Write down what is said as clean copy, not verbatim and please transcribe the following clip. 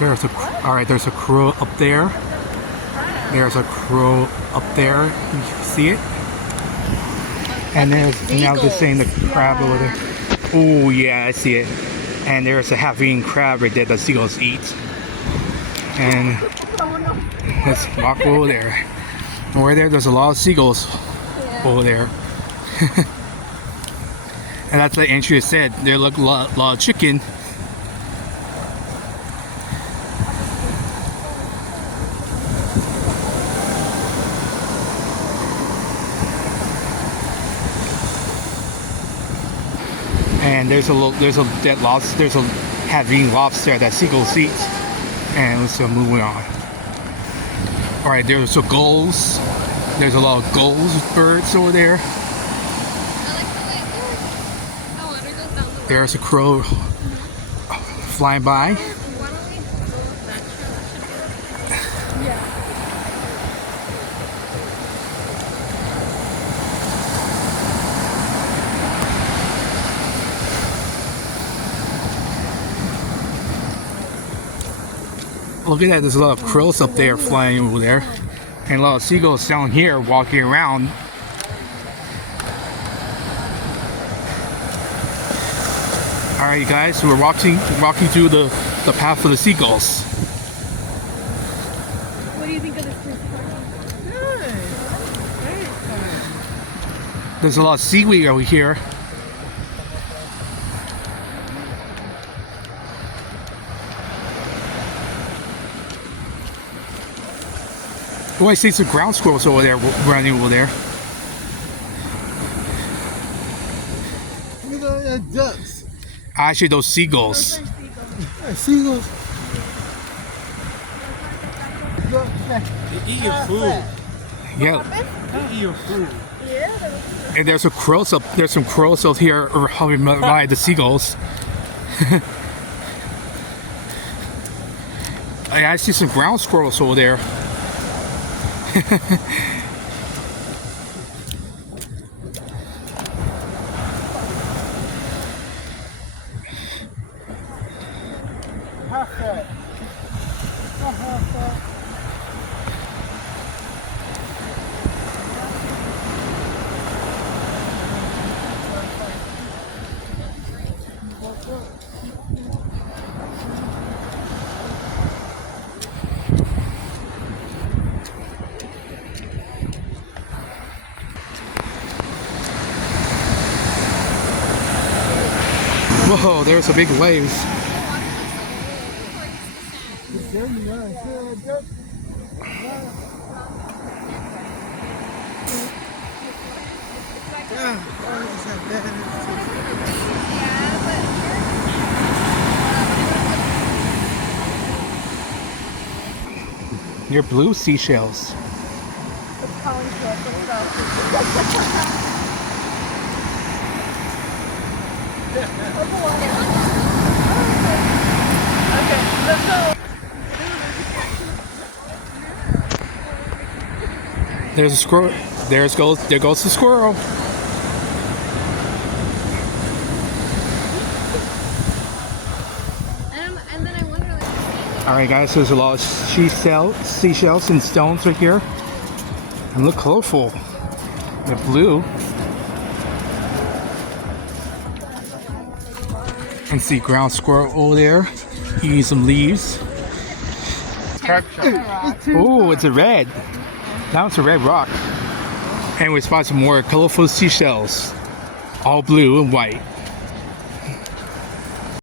There's a, all right, there's a crow up there. There's a crow up there. You see it? And there's now just saying the crab over there. Oh yeah, I see it. And there's a half-eaten crab right there that seagulls eat. And let's walk over there. Over there's a lot of seagulls over there. And that's like Andrea said, there look a lot of chicken. And there's a dead lobster, there's a half-eaten lobster that seagulls eat. And let's moving on. All right, there's a gulls. There's a lot of gulls birds over there. There's a crow flying by. Look at that, there's a lot of crows up there flying over there. And a lot of seagulls down here walking around. Alright guys, we're walking through the path of the seagulls. What do you think of this cruise? Good. Very fun. There's a lot of seaweed over here. Oh, I see some ground squirrels over there, running over there. Look at that ducks. Actually, those seagulls. Yeah, seagulls. They eat your food. Yeah. They eat your food. And there's some crows up. There's some crows out here hovering by the seagulls. I see some ground squirrels over there. Perfect. Whoa, there's some big waves. They're blue seashells. There's a squirrel. There goes the squirrel. And then I wonder, like, All right, guys. There's a lot of seashells and stones right here. And look colorful. They're blue. And see ground squirrel over there eating some leaves. Oh, it's a red. Now it's a red rock. And we spot some more colorful seashells. All blue and white.